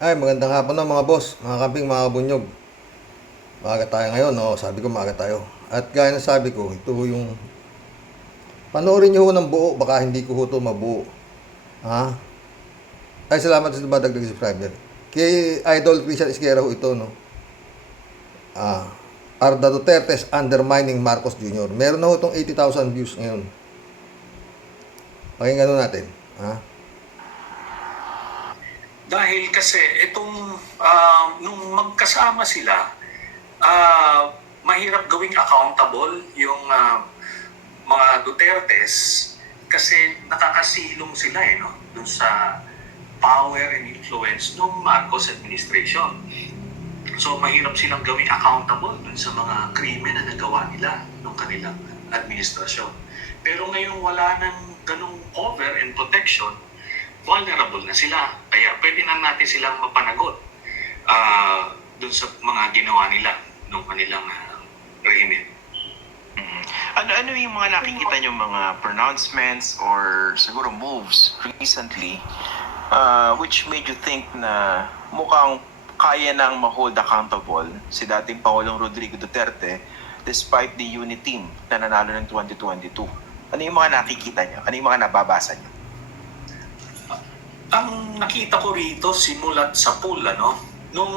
Ay, magandang hapon na mga boss, mga kamping, mga bunyog. Maaga tayo ngayon, no? Sabi ko maaga tayo. At gaya ng sabi ko, ito yung panoorin nyo ho ng buo, baka hindi ko ho ito mabuo. Ha? Ay, salamat sa dumadagdag subscriber. Kay Idol Christian Isquera ho ito, no? Ah, Arda Duterte's undermining Marcos Jr. Meron na ho itong 80,000 views ngayon. Pakinggan ho natin. Ha? Dahil kasi itong nung magkasama sila, mahirap gawing accountable yung mga Dutertes kasi nakakasilong sila no, dun sa power and influence ng Marcos administration. So mahirap silang gawing accountable dun sa mga krimen na nagawa nila ng kanilang administrasyon. Pero ngayon wala nang ganung cover and protection, vulnerable na sila. Kaya pwede na natin silang mapanagot dun sa mga ginawa nila nung kanilang rehimen. Ano yung mga nakikita nyo mga pronouncements or siguro moves recently which made you think na mukhang kaya nang ma-hold accountable si dating Pangulong Rodrigo Duterte despite the unity team na nanalo ng 2022? Ano yung mga nakikita nyo? Ano yung mga nababasa nyo? Ang nakita ko rito simulat sa pool, nung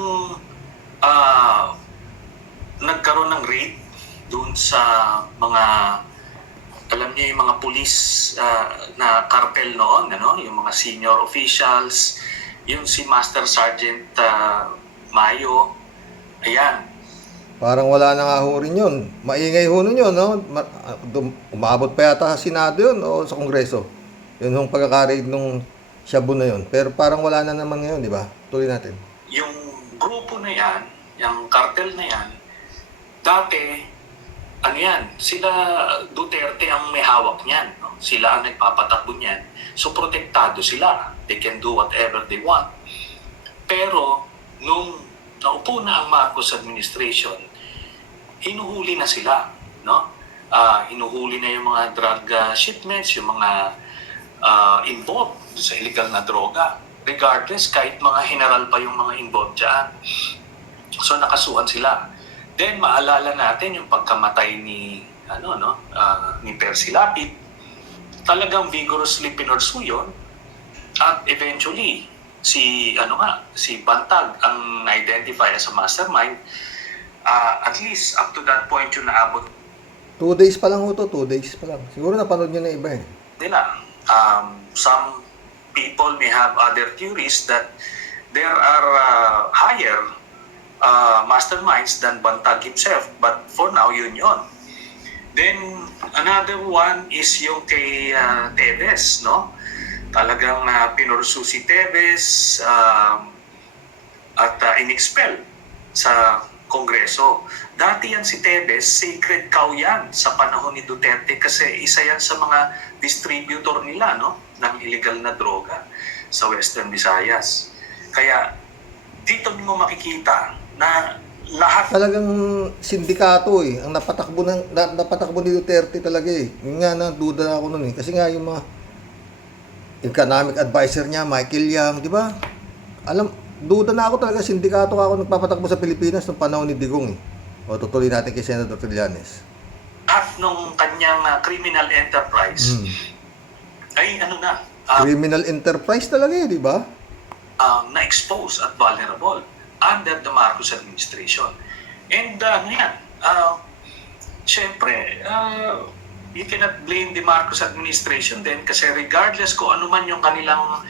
nagkaroon ng raid doon sa mga, alam niyo yung mga pulis na cartel noon, yung mga senior officials, yung si Master Sergeant Mayo, ayan. Parang wala na nga ho rin yun. Maingay ho nun yun, no? Umabot pa yata sa Senado yun o sa Kongreso. Yun yung pagkakaroon nung Shabu na yun. Pero parang wala na naman ngayon, di ba? Tuloy natin. Yung grupo na yan, yung cartel na yan, dati, sila Duterte ang may hawak niyan. No? Sila ang nagpapatakbo niyan. So, protektado sila. They can do whatever they want. Pero, nung naupo na ang Marcos administration, hinuhuli na sila. No? Hinuhuli na yung mga drug shipments, yung mga involved sa illegal na droga. Regardless, kahit mga general pa yung mga involved dyan. So, nakasuhan sila. Then maalala natin yung pagkamatay ni ni Percy Lapid. Talagang vigorously pinursu yun. At eventually si Bantag ang na-identify as a mastermind. At least up to that point yung naabot 2 days pa lang ho to, 2 days pa lang. Siguro napanood nyo na iba eh. nila. Some people may have other theories that there are higher masterminds than Bantag himself. But for now, yun. Then, another one is yung kay Teves, no? Talagang pinursu si Teves at in-expel sa Kongreso. Dati yan si Teves, sacred cow yan sa panahon ni Duterte kasi isa yan sa mga distributor nila, no? Ng illegal na droga sa Western Visayas. Kaya, dito mo makikita na lahat Talagang sindikato eh. Ang napatakbo ni Duterte talaga eh. Yung nga na, duda na ako nun eh. Kasi nga yung mga economic advisor niya, Michael Yang, di ba? Duda na ako talaga, sindikato ako nagpapatakbo sa Pilipinas ng panahon ni Digong eh. O tutuloy natin kay Senator Trillanes. at nung kanyang criminal enterprise ay Criminal enterprise talaga eh, di ba? na-expose at vulnerable under the Marcos administration. And syempre, you cannot blame the Marcos administration din kasi regardless kung ano man yung kanilang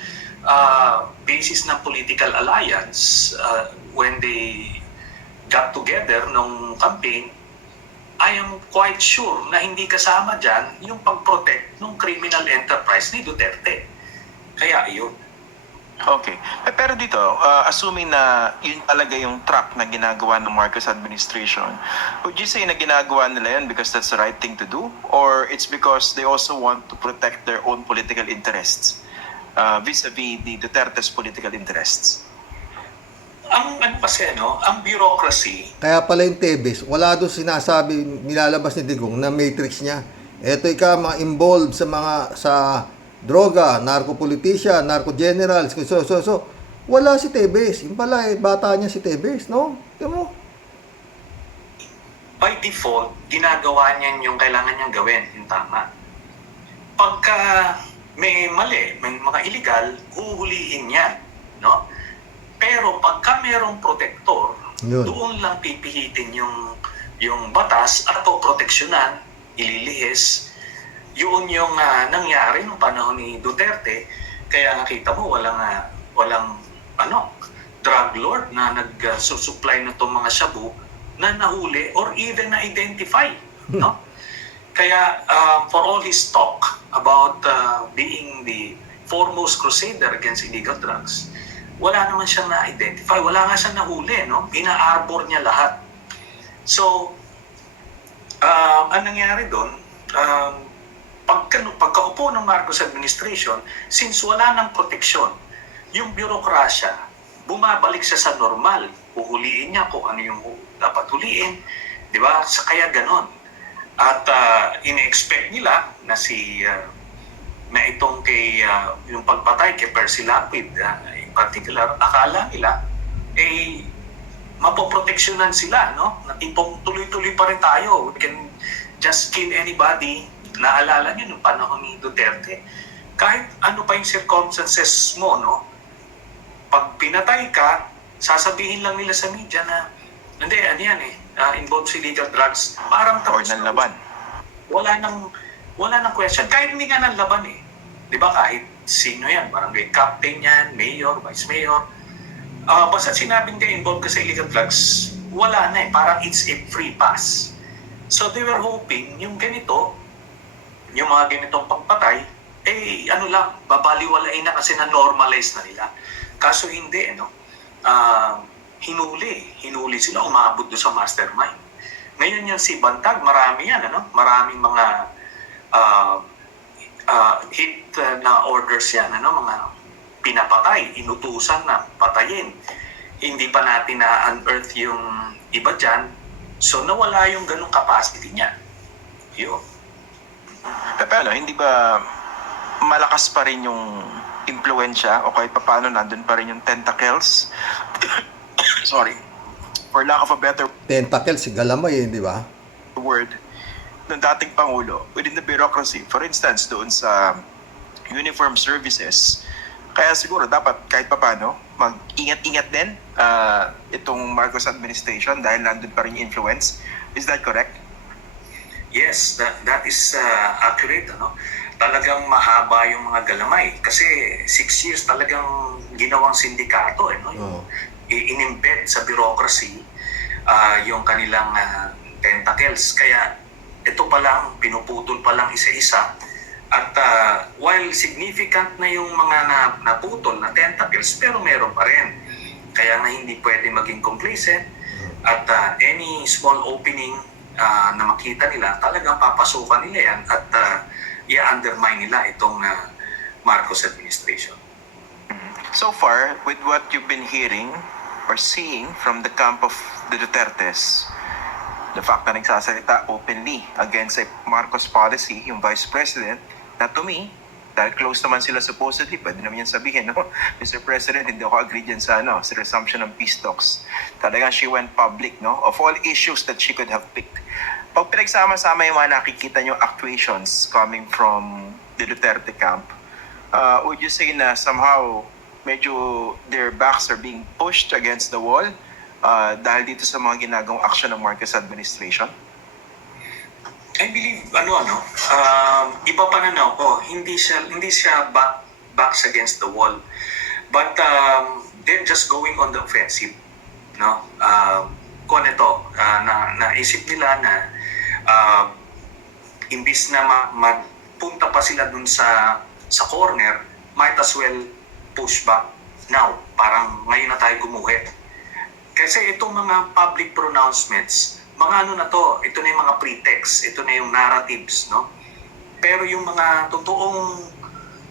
basis ng political alliance when they got together nung campaign, I am quite sure na hindi kasama dyan yung pag-protect ng criminal enterprise ni Duterte. Kaya yun. Okay. Pero dito, assuming na yun talaga yung track na ginagawa ng Marcos administration, would you say na ginagawa nila yun because that's the right thing to do? Or it's because they also want to protect their own political interests vis-a-vis the Duterte's political interests? Ang bureaucracy. Kaya pala yung Tebes, wala doon sinasabi, nilalabas ni Digong na matrix niya. Eto mga involved sa droga, narco-politician, narco-generals, so. wala si Tevez. Yung pala, bata niya si Tevez, no? Tingnan mo. By default, ginagawa niyan yung kailangan niyang gawin, yung tama. Pagka may mali, may mga illegal, uhulihin niya, no? Pero pagka merong protector, Yun. doon lang pipihitin yung batas at o proteksyonan, ililihis. Yun yung nangyari nung panahon ni Duterte. Kaya nakita mo, walang drug lord na nag-supply na itong mga shabu na nahuli or even na-identify. No? Kaya for all his talk about being the foremost crusader against illegal drugs, wala naman siyang na-identify, wala nga siyang nahuli, no? Ina-arbor niya lahat. So, ang nangyari doon, pagkaupo ng Marcos administration, since wala ng proteksyon, yung bürokrasya, bumabalik siya sa normal. Huhuliin niya kung ano yung dapat huliin, di ba? Kaya ganon. At ine-expect nila na na itong yung pagpatay kay Percy Lapid, in particular, akala nila, mapoproteksyonan sila, no? Na tipong tuloy-tuloy pa rin tayo. We can just kill anybody. Naalala niyo nung panahon ni Duterte. Kahit ano pa yung circumstances mo, no? Pag pinatay ka, sasabihin lang nila sa media na, hindi, ano yan involved sa illegal drugs. Parang Or tapos ng laban. wala nang question. Kahit hindi nga ng laban Di ba kahit sino yan, barangay captain yan, mayor, vice mayor. Basta sinabing ka involved ka sa illegal drugs, wala na parang it's a free pass. So they were hoping yung ganito, yung mga ganitong pagpatay, babaliwalain na kasi na-normalize na nila. Kaso hindi, hinuli sila, umabot doon sa mastermind. Ngayon yan si Bantag, marami yan, maraming mga hit na orders yan, mga pinapatay, inutusan na patayin. Hindi pa natin na-unearth yung iba dyan, so nawala yung ganung capacity niya. Yun. Pero hindi ba malakas pa rin yung impluensya o kahit paano nandun pa rin yung tentacles? Sorry. For lack of a better Tentacle, si Galamay, di ba? word, ng dating Pangulo within the bureaucracy. For instance, doon sa uniform services. Kaya siguro dapat kahit paano mag-ingat-ingat din itong Marcos administration dahil nandun pa rin yung influence. Is that correct? Yes, that is accurate. Talagang mahaba yung mga galamay. Kasi 6 years talagang ginawang sindikato. Oo. In-embed sa bureaucracy yung kanilang tentacles. Kaya ito pa lang, pinuputol pa lang isa-isa. At while significant na yung mga naputol na tentacles, pero meron pa rin. Kaya na hindi pwede maging complacent. At any small opening na makita nila, talagang papasukan nila yan at i-undermine nila itong Marcos administration. So far, with what you've been hearing or seeing from the camp of the Dutertes, the fact na nagsasalita openly against a Marcos policy, yung Vice President, na to me, dahil close naman sila supposedly, pwede naman yan sabihin, no? Mr. President, hindi ako agree dyan sa resumption ng peace talks. Talagang she went public, no? Of all issues that she could have picked. Pag pinagsama-sama yung mga nakikita nyo actuations coming from the Duterte camp, would you say na somehow medyo their backs are being pushed against the wall dahil dito sa mga ginagawang action ng Marcos administration? I believe, iba pananaw ko, hindi siya backs against the wall. But they're just going on the offensive. Kung ito, naisip nila na imbis na mapunta pa sila dun sa corner, might as well push back now. Parang ngayon na tayo gumuhit. Kasi itong mga public pronouncements, mga na to, ito na yung mga pretext, ito na yung narratives, no? Pero yung mga totoong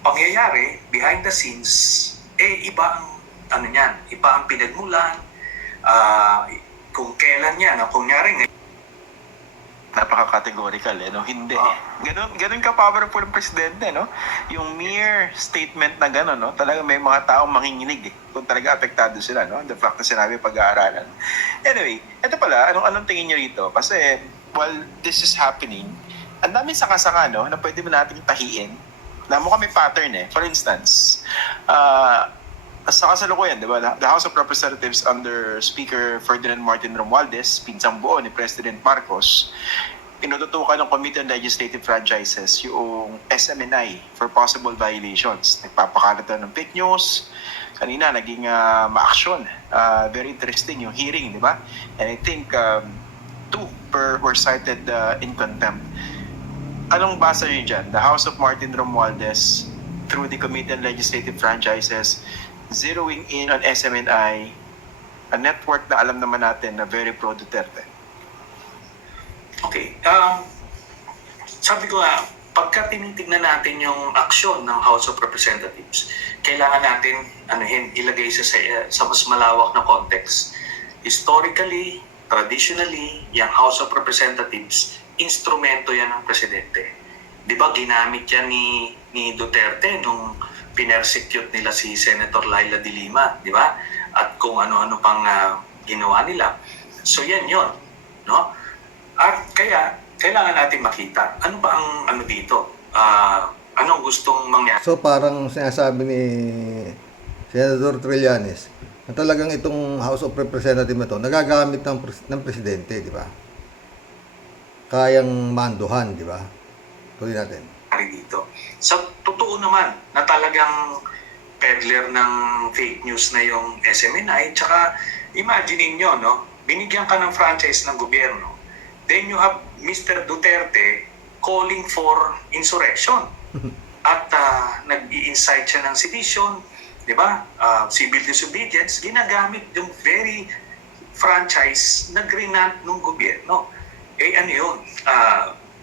pangyayari behind the scenes, iba ang iba ang pinagmulan, kung kailan yan, kunyari napaka-categorical no? Hindi. Ah. Ganun ka-powerful ang presidente, no? Yung mere statement na gano'n, no? Talaga may mga taong manginginig kung talaga apektado sila, no? The fact na sinabi pag-aaralan. Anyway, ito pala, anong tingin nyo rito? Kasi while this is happening, ang daming saka-saka, no? Na pwede mo nating tahiin. Na mukha may pattern For instance, sa kasalukuyan, di ba? The House of Representatives under Speaker Ferdinand Martin Romualdez, pinsang buo ni President Marcos, pinututukan ng Committee on Legislative Franchises yung SMNI for possible violations. Nagpapakalat ng fake news. Kanina, naging ma-action. Very interesting yung hearing, di ba? And I think two were cited in contempt. Anong basa nyo dyan? The House of Martin Romualdez through the Committee on Legislative Franchises zeroing in on SMNI, a network na alam naman natin na very pro-Duterte. Okay. Sabi ko nga, pagka tinitignan natin yung aksyon ng House of Representatives, kailangan natin ilagay sa mas malawak na context. Historically, traditionally, yung House of Representatives, instrumento yan ng presidente. Di ba ginamit yan ni Duterte nung pinersecute nila si Senator Laila de Lima, di ba? At kung ano-ano pang ginawa nila. So yan yun, no? At kaya kailangan natin makita ano ba ang dito? Anong gustong mangyari? So parang sinasabi ni Senator Trillanes na talagang itong House of Representatives na to nagagamit ng presidente, di ba? Kayang manduhan, di ba? Tuloy natin. Dito. Sa totoo naman na talagang peddler ng fake news na yung SMNI, tsaka imagine niyo, no? Binigyan ka ng franchise ng gobyerno. Then you have Mr. Duterte calling for insurrection. At nag-i-incite siya ng sedition, di ba? Civil disobedience, ginagamit yung very franchise na grinant ng gobyerno. Ano yun?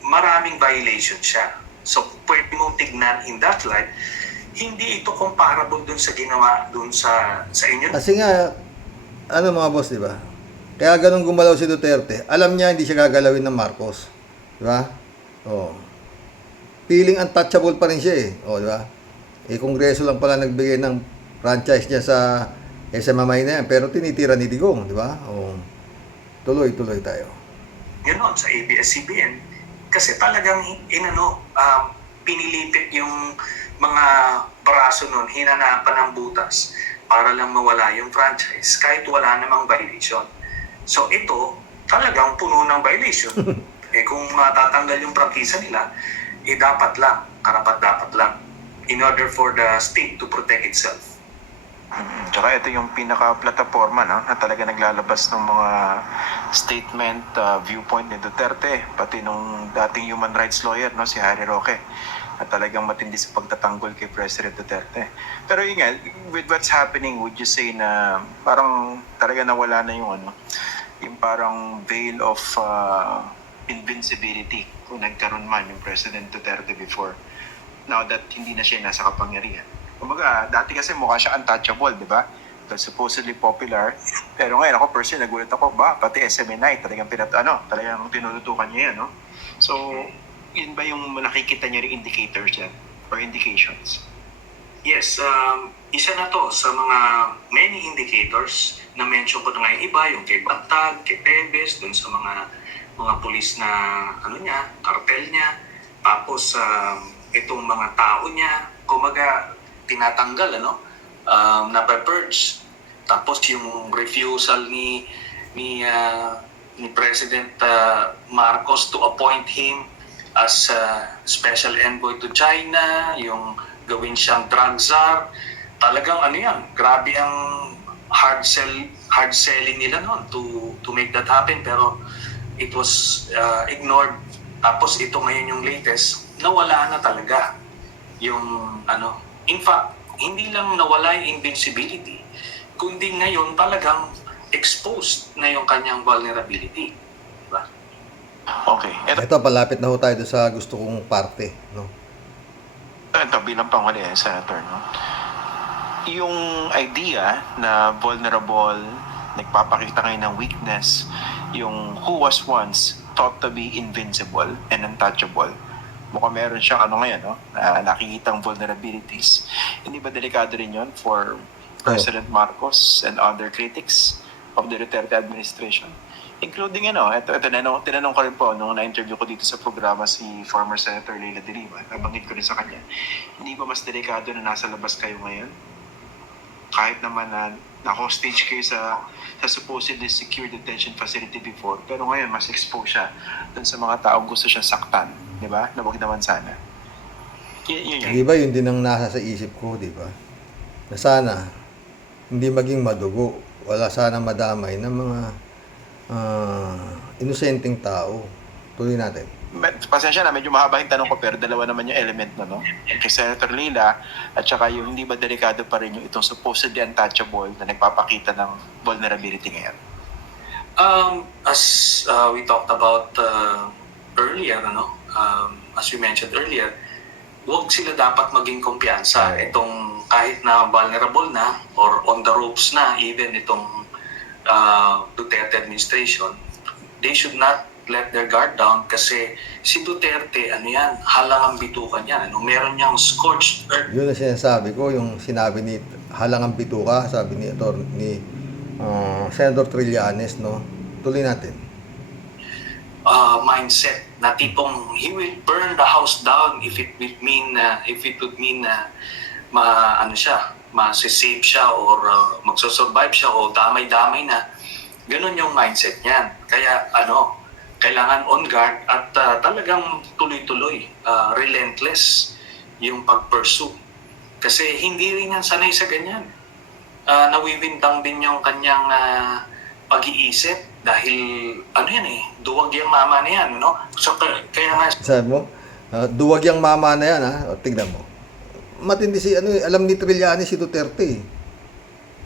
Maraming violation siya. So, pwede mong tignan in that light, hindi ito comparable dun sa ginawa dun sa inyo. Kasi nga, mga boss, di ba? Kaya ganun gumalaw si Duterte. Alam niya hindi siya gagalawin ng Marcos. Di ba? Oh. Feeling untouchable pa rin siya di ba? Kongreso lang pala nagbigay ng franchise niya sa SMMI na yan. Pero tinitira ni Digong, di ba? Oh. Tuloy-tuloy tayo. Ganon, sa ABS-CBN, kasi talagang pinilipit yung mga braso nun, hinanapan ng butas para lang mawala yung franchise kahit wala namang violation. So ito, talagang puno ng violation. Kung matatanggal yung prangkisa nila, dapat lang, karapat-dapat lang in order for the state to protect itself. Tsaka ito yung pinaka-plataforma na talaga naglalabas ng mga statement, viewpoint ni Duterte, pati nung dating human rights lawyer, si Harry Roque, na talagang matindi sa pagtatanggol kay President Duterte. Pero yun nga, with what's happening, would you say na parang talaga nawala na yung yung parang veil of invincibility kung nagkaroon man yung President Duterte before, now that hindi na siya nasa kapangyarihan? Kumbaga, dati kasi mukha siya untouchable, di ba? Supposedly popular. Pero ngayon ako personally nagulat ako, pati SMNI talagang talagang tinututukan niya yan, no? So, yun ba yung nakikita niyo rin indicators yan? Or indications? Yes, isa na to sa mga many indicators na mention ko na ngayon iba, yung kay Bantag, kay Tebes, dun sa mga pulis na kartel niya, tapos itong mga tao niya, kumaga tinatanggal, na-purge. Tapos yung refusal ni President Marcos to appoint him as special envoy to China, yung gawin siyang drug czar. Talagang grabe ang hard selling nila noon to make that happen, pero it was ignored. Tapos ito ngayon yung latest, nawala na talaga yung in fact, hindi lang nawala yung invincibility, kundi ngayon talagang exposed na yung kanyang vulnerability. Diba? Okay. Ito, palapit na ho tayo sa gusto kong parte, no? Ito, bilang panghuli, Senator, no? Yung idea na vulnerable, nagpapakita kayo ng weakness, yung who was once thought to be invincible and untouchable. Mukhang meron siyang ngayon, no? Nakikitang vulnerabilities. Hindi ba delikado rin yun for President Marcos and other critics of the Duterte administration? Including, ito tinanong ko rin po nung na-interview ko dito sa programa si former Senator Leila de Lima. Nabanggit ko rin sa kanya, hindi ba mas delikado na nasa labas kayo ngayon? Kahit naman na hostage kayo sa supposedly secure detention facility before, pero ngayon mas exposed siya dun sa mga taong gusto siyang saktan, di ba? Na wag naman sana. Yun. Di ba yun din ang nasa sa isip ko, di ba? Na sana hindi maging madugo, wala sana madamay ng mga inosenteng tao. Tuloy natin. Pasensya na, medyo mahaba yung tanong ko, pero dalawa naman yung element na, no? Kay Senator Leila, at saka yung hindi ba delikado pa rin yung itong supposedly untouchable na nagpapakita ng vulnerability ngayon? As we talked about earlier, as we mentioned earlier, huwag sila dapat maging kumpiyansa. Itong kahit na vulnerable na or on the ropes na, even itong Duterte administration, they should not let their guard down kasi si Duterte, halangang bitukan yan. Meron niyang scorched earth. Yun ang sinasabi ko, yung sinabi ni halangang bituka, sabi ni Senator Trillanes, no? Tuloy natin. Mindset na tipong he will burn the house down if it would mean masisave siya or magsosurvive siya o damay-damay na. Ganun yung mindset niyan. Kaya kailangan on guard at talagang tuloy-tuloy, relentless yung pag-pursue. Kasi hindi rin yan sanay sa ganyan. Nawiwintang din yung kanyang pag-iisip dahil duwag yung mama na yan, no? So kaya nga Sabi mo, duwag yung mama na yan, ha? O, tignan mo. Matindi alam ni Trillanes si Duterte.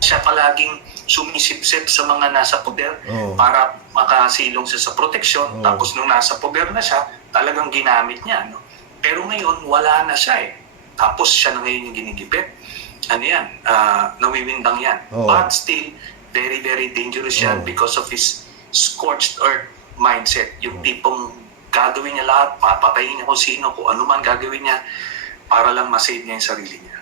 siya palaging sumisipsip sa mga nasa poder para makasilong siya sa proteksyon. Tapos nung nasa poder na siya, talagang ginamit niya. No? Pero ngayon, wala na siya eh. Tapos siya na ngayon yung ginigipit. Nawiwindang yan. But still, very, very dangerous yan because of his scorched earth mindset. Yung tipong gagawin niya lahat, papatayin niya kung sino, kung ano man gagawin niya para lang masave niya yung sarili niya.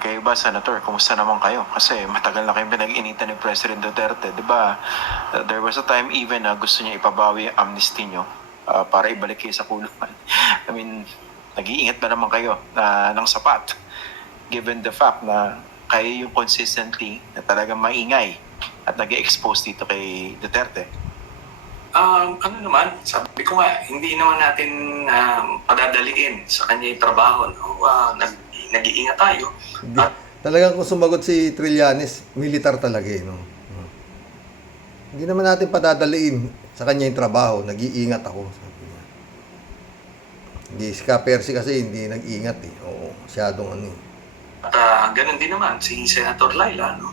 Kayo ba, Senator, kumusta naman kayo? Kasi matagal na kayong pinag-initan ni President Duterte, di ba? There was a time even na gusto niya ipabawi ang amnesty niyo para ibalik kayo sa kulungan. I mean, nag-iingat ba naman kayo ng sapat? Given the fact na kayo yung consistently na talagang maingay at nag-expose dito kay Duterte. Sabi ko nga, hindi naman natin padadaliin sa kanya yung trabaho. Nag-iingat tayo. Talagang kung sumagot si Trillanes, militar talaga eh. No? Hindi naman natin padadaliin sa kanya yung trabaho. Nag-iingat ako. Sabi niya. Hindi, si Percy kasi hindi nag-iingat eh. Oo, masyadong At ganun din naman si Senator Laila. No?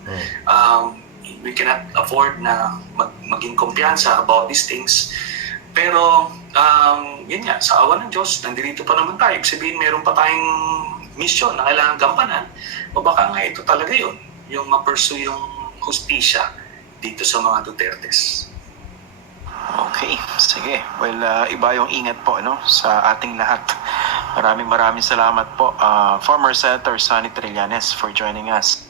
We cannot afford na maging kumpiyansa about these things. Pero, yun nga, sa awa ng Diyos, nandito pa naman tayo. Sabihin, meron pa tayong mission na kailangan gampanan. O baka nga ito talaga yun, yung ma-pursue yung hustisya dito sa mga Dutertes. Okay, sige. Well, iba yung ingat po sa ating lahat. Maraming salamat po, former Senator Sonny Trillanes, for joining us.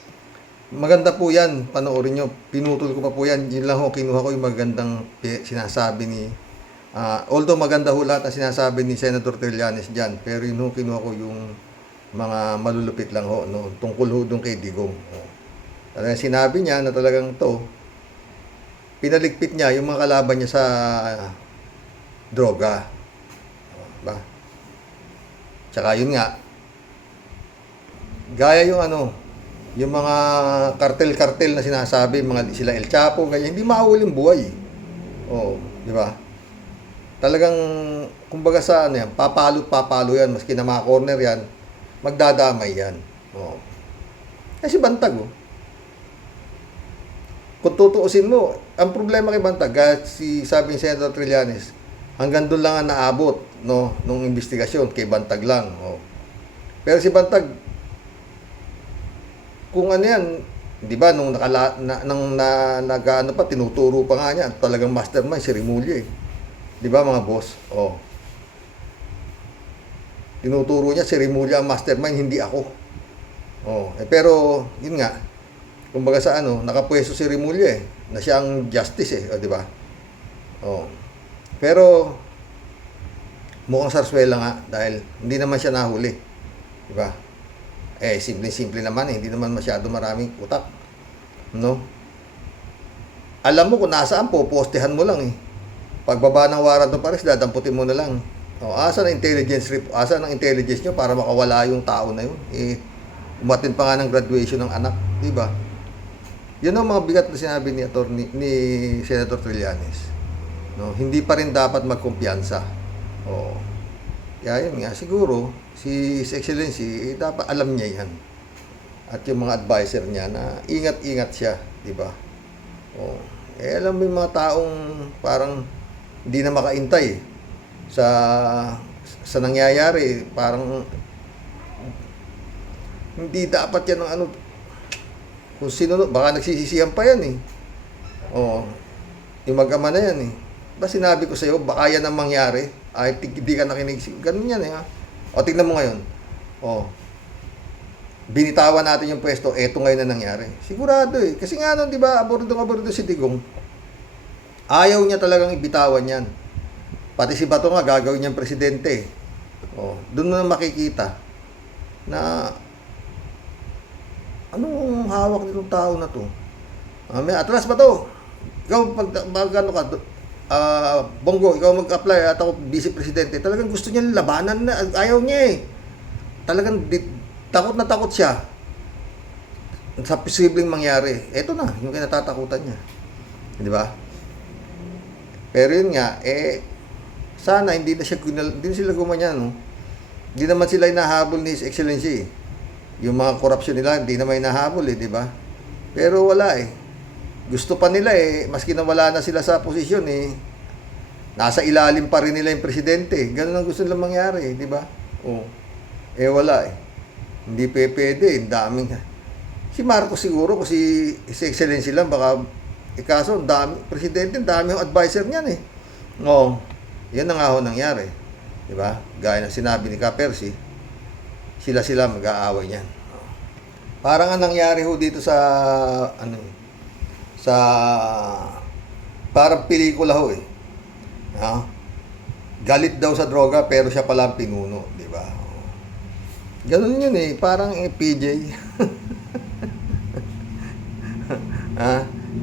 Maganda po yan, panoorin nyo. Pinutol ko pa po yan. Yun lang kinuha ko yung magandang sinasabi ni although maganda ho lahat ang sinasabi ni Senator Trillanes dyan, pero yun kinuha ko yung mga malulupit lang no? Tungkol ho doon kay Digong. Talagang sinabi niya na talagang pinaligpit niya yung mga kalaban niya sa droga. Diba? Tsaka yun nga, gaya yung yung mga kartel-kartel na sinasabi, sila El Chapo, ganyan, hindi mauuling buhay. Di ba? Talagang, kumbaga sa yan, papalo yan, maski na mga corner yan, magdadamay yan. Kasi Bantag, kung tutuusin mo, ang problema kay Bantag, sabi ni Senator Trillanes, hanggang doon lang ang naabot, nung investigasyon, kay Bantag lang. Pero si Bantag, kung yan, di ba, nung tinuturo pa nga niya, talagang mastermind, si Rimulya Di ba mga boss? Tinuturo niya si Remulla ang mastermind, hindi ako. Pero, yun nga, kumbaga sa nakapwesto si Remulla na siya ang justice di ba? Pero, mukhang sarswela nga dahil hindi naman siya nahuli. Di ba? Simple-simple naman hindi naman masyado maraming utak. No? Alam mo kung nasaan, popostehan mo lang Pagbaba ng warrant of arrest, dadamputin mo na lang. Asa ng intelligence nyo para makawala yung tao na yun? Umatin pa nga ng graduation ng anak, di ba? Yun ang mga bigat na sinabi ni Senator Trillanes. No, hindi pa rin dapat magkumpiyansa. Kaya yun nga, siguro, si His Excellency, dapat alam niya yan. At yung mga advisor niya na ingat-ingat siya, di ba? Alam mo yung mga taong parang hindi na makaintay sa nangyayari, parang hindi dapat yan ng kung sino, baka nagsisisihan pa yan yung mag-ama na yan ba sinabi ko sa'yo, baka yan ang mangyari, ay hindi ka nakinig, ganun yan tignan mo ngayon, binitawan natin yung pwesto, eto ngayon na nangyari, sigurado kasi nga di ba, abordo si Digong, ayaw niya talagang ibitawan yan, pati si Bato nga gagawin niyang presidente doon mo na makikita na anong hawak nitong tao na to? May atras ba to? Ikaw, Bongo, ikaw mag-apply at ako vice-presidente. Talagang gusto niya labanan na. Ayaw niya Talagang takot na takot siya sa posibleng mangyari. Ito na, yung kinatatakutan niya. Di ba? Pero yun nga, sana hindi sila gumanyan, Hindi naman sila inahabol ni His Excellency. Yung mga korupsyon nila, hindi naman hinahabol di ba? Pero wala Gusto pa nila maski na wala na sila sa posisyon nasa ilalim pa rin nila yung presidente. Ganun ang gusto nilang mangyari, di ba? Wala Hindi pwede, daming. Si Marcos siguro, kasi His Excellency lang, baka, kaso, presidente, dami yung advisor niyan yan na nga nangyari. Di ba? Gaya ng sinabi ni Ka-Percy, sila mag-aaway niyan. Parang ang nangyari dito sa parang pelikula galit daw sa droga pero siya pala ang pinuno, di ba? Ganun yun parang PJ.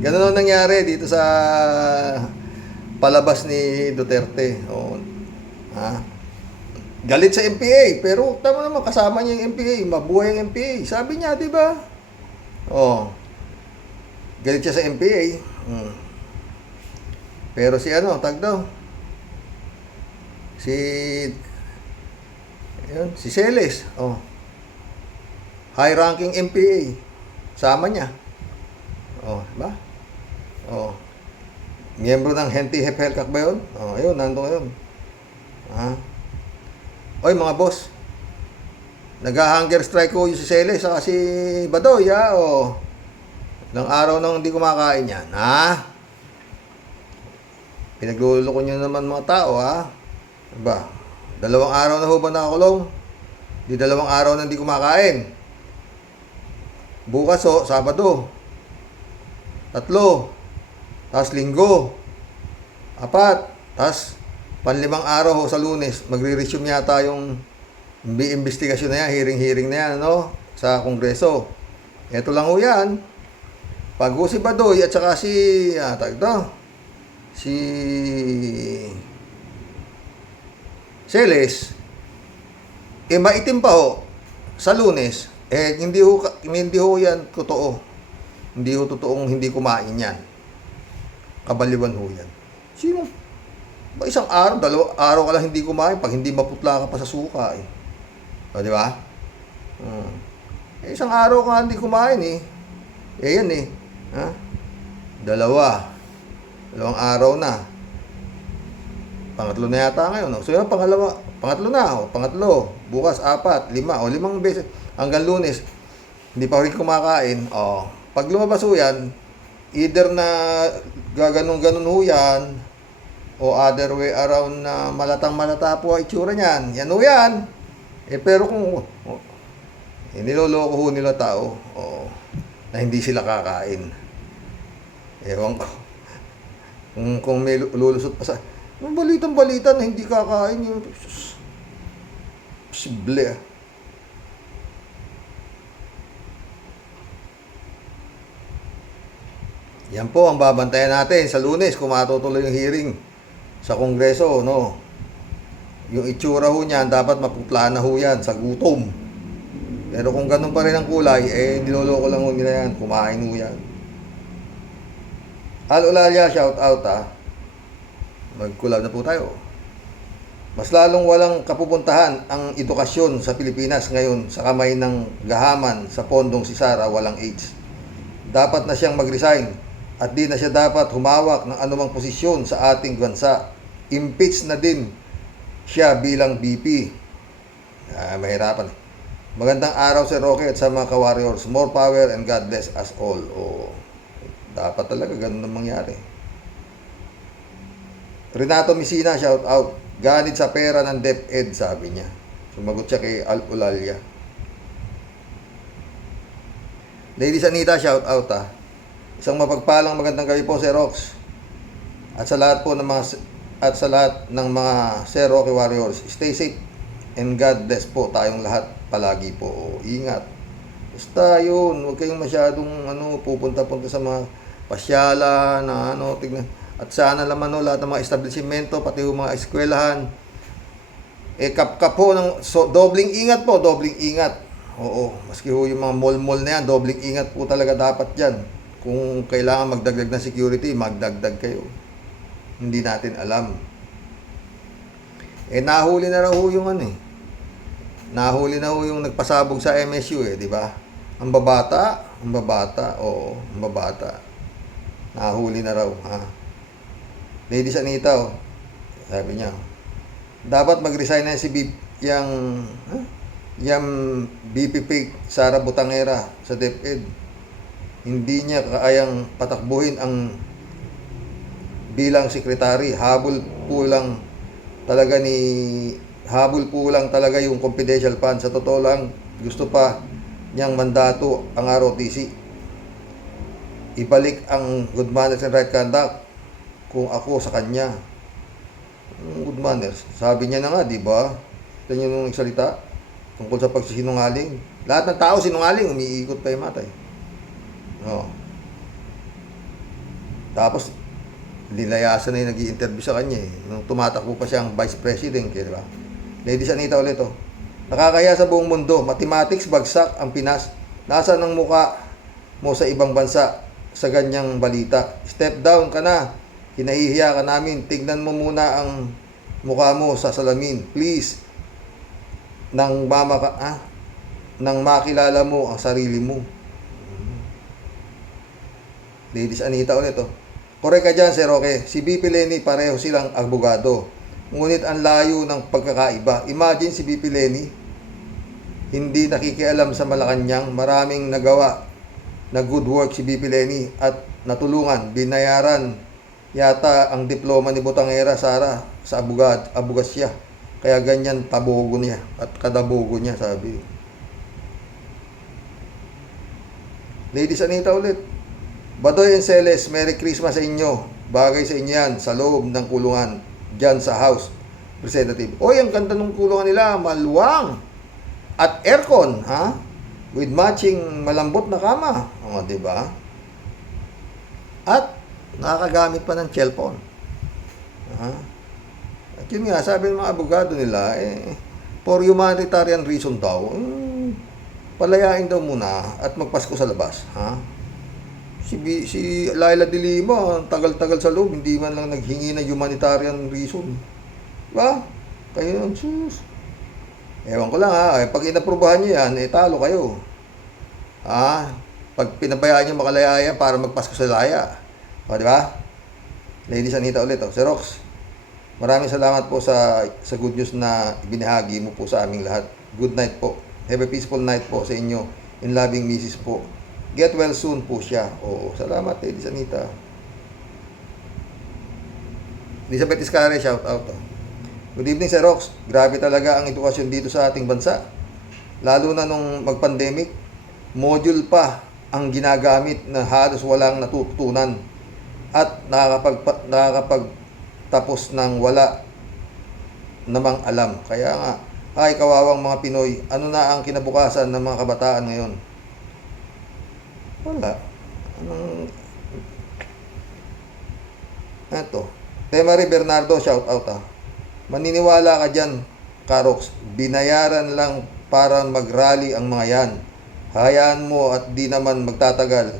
Ganun ang nangyari dito sa palabas ni Duterte. Galit sa MPA, pero tama naman kasama niya yung MPA, mabuhay ang MPA. Sabi niya, di ba? Galit siya sa MPA. Pero si si Celes, high-ranking MPA. Sama niya. Diba? Miyembro ng Henti Hephelkak ba yun? Ayun, nandun yun. Oy mga boss, nag-hunger strike ko yung si Celes saka si Badoy ilang araw nang hindi kumakain yan pinagluloko nyo naman mga tao diba? 2 araw na ho ba nakakulong? Di 2 araw na hindi kumakain. Bukas Sabado 3, tapos Linggo 4, tapos 5 araw sa Lunes, magre-resume yata yung investigasyon na yan, hearing na yan, sa Kongreso. Ito lang yan. Pag si Badoy at saka si Celes, maitim pa sa Lunes, hindi ho yan totoo. Hindi ho totoong hindi kumain yan. Kabaliwan ho yan. Sino? Isang araw, 2 araw ka lang hindi kumain pag hindi maputla ka pa sa suka di ba? Isang araw ka hindi kumain yan 2 araw na. Pangatlo na yata ngayon So yung pangatlo na pangatlo, bukas 4, 5 5 beses hanggang Lunes hindi pa rin kumakain. Pag lumabas yan, either na gaganon-ganon yan o other way around na malatang malata po ang itsura niyan. Yan o yan. Pero kung niloloko ho nila tao, na hindi sila kakain. Ewan ko. Kung may lulusot pa sa... Yung balitang-balita na hindi kakain yun. Posible. Yan po ang babantayan natin sa Lunes kung matutuloy yung hearing sa Kongreso, no? Yung itsura ho niyan, dapat maputla na ho yan sa gutom. Pero kung ganun pa rin ang kulay, niloloko lang ho nila yan. Kumain ho yan. Al-Ulalia, shout out ha. Mag-collab na po tayo. Mas lalong walang kapupuntahan ang edukasyon sa Pilipinas ngayon sa kamay ng gahaman sa pondong si Sara walang age. Dapat na siyang mag-resign at di na siya dapat humawak ng anumang posisyon sa ating bansa. Impeach na din siya bilang BP. Mahirapan. Magandang araw Sir Roque at sa mga ka-warriors. More power and God bless us all. Dapat talaga ganun ang mangyari. Renato Messina, shout out. Ganit sa pera ng DepEd, sabi niya. Sumagot siya kay Al-Ulalia. Ladies Anita, shout out ha. Isang mapagpalang magandang gabi po, Sir Rox. At sa lahat po ng mga Sir Roque Warriors, stay safe and God bless po tayong lahat palagi po. Ingat. Basta yun, huwag kayong masyadong pupunta-punta sa mga pasyala na tignan. At sana naman lahat ng mga establishmento, pati yung mga eskwelahan, kap-kap po ng dobling ingat po, dobling ingat. Oo, maski ho yung mga mall-mall na yan, dobling ingat po talaga dapat yan. Kung kailangan magdagdag ng security, magdagdag kayo. Hindi natin alam. Nahuli na raw ho yung nahuli na ho yung nagpasabog sa MSU di ba? Ang babata, ang babata. Nahuli na raw, ha? Ladies Anita, sabi niya, dapat mag-resign na si yung BPP Sara Butangera sa DepEd. Hindi niya kayang patakbuhin ang bilang sekretary. Habol po lang talaga yung confidential fund. Sa totoo lang, gusto pa niyang mandato ang ROTC. Ibalik ang good manners and right conduct kung ako sa kanya. Good manners. Sabi niya na nga, di ba? Ito niyo nung nagsalita tungkol sa pagsisinungaling. Lahat ng tao sinungaling, umiikot pa yung matay. Tapos, nilayasan na yung nag-i-interview sa kanya nung tumatakbo pa siyang vice president, di ba? Ladies Anita ulit nakakaya sa buong mundo, mathematics bagsak ang Pinas. Nasaan ang muka mo sa ibang bansa sa ganyang balita? Step down ka na. Hinahihiya ka namin. Tignan mo muna ang mukha mo sa salamin. Please. Nang makilala mo ang sarili mo. Ladies Anita ulit Correct ka dyan, Sir Roque. Si BP Lenny, pareho silang abogado. Ngunit ang layo ng pagkakaiba. Imagine si BP Lenny, hindi nakikialam sa Malacanang. Maraming nagawa na good work si BP Lenny at natulungan, binayaran yata ang diploma ni Butangera Sara sa abogasya. Kaya ganyan tabogo niya at kadabogo niya, sabi. Ladies Anita ulit. Badoy and Celes, Merry Christmas sa inyo. Bagay sa inyo yan sa loob ng kulungan dyan sa House Representative. Ang ganda ng kulungan nila, maluwang at aircon, ha? With matching malambot na kama. Diba? At nakakagamit pa ng cellphone. At yun nga, sabi ng mga abogado nila, for humanitarian reason daw, palayain daw muna at magpasko sa labas. Si Laila de Lima, tagal-tagal sa loob, hindi man lang naghingi ng humanitarian reason. Diba? Kayo ng sus. Ewan ko lang pag inaprubahan nyo yan, talo kayo. Pag pinabayaan nyo makalaya yan para magpasko sa laya. Diba? Ladies Anita ulit Sir Rox, maraming salamat po sa good news na ibinahagi mo po sa aming lahat. Good night po. Have a peaceful night po sa inyo. In loving Mrs. po. Get well soon po siya. Salamat Ladies Anita. Elizabeth Iscare, shout out. Oh. Good evening, Sir Rox. Grabe talaga ang edukasyon dito sa ating bansa. Lalo na nung mag-pandemic, module pa ang ginagamit na halos walang natutunan at nakakapagtapos ng wala namang alam. Kaya nga, ay kawawang mga Pinoy, ano na ang kinabukasan ng mga kabataan ngayon? Wala. Anong... Eto. Temari Bernardo, shout out ah. Maniniwala ka dyan, Karox. Binayaran lang para mag-rally ang mga yan. Hayaan mo at di naman magtatagal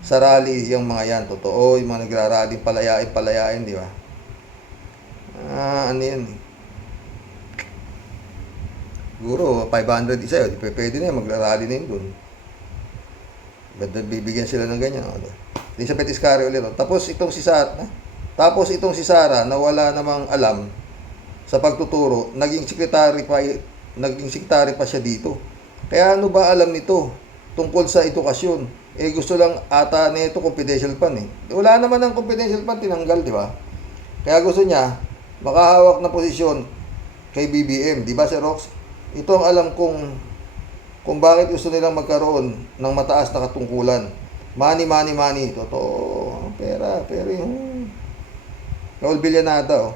sa rally yung mga yan. Totoo, yung mga nagrarally, palayain, di ba? Ano yan eh. Siguro, 500 isa yun. Pwede na yun, magrarally na yun dun. Bibigyan sila ng ganyan. Elizabeth Iscare ulit. Tapos itong si Sara na wala namang alam sa pagtuturo, naging sekretary pa siya dito. Kaya ano ba alam nito tungkol sa edukasyon? Gusto lang ata nito confidential fund eh. Wala naman ang confidential fund, tinanggal, di ba? Kaya gusto niya makahawak na posisyon kay BBM, di ba, Sir Rox? Ito ang alam kung bakit gusto nilang magkaroon ng mataas na katungkulan. Money. Totoo. Pera yung Raul Villanada, oh.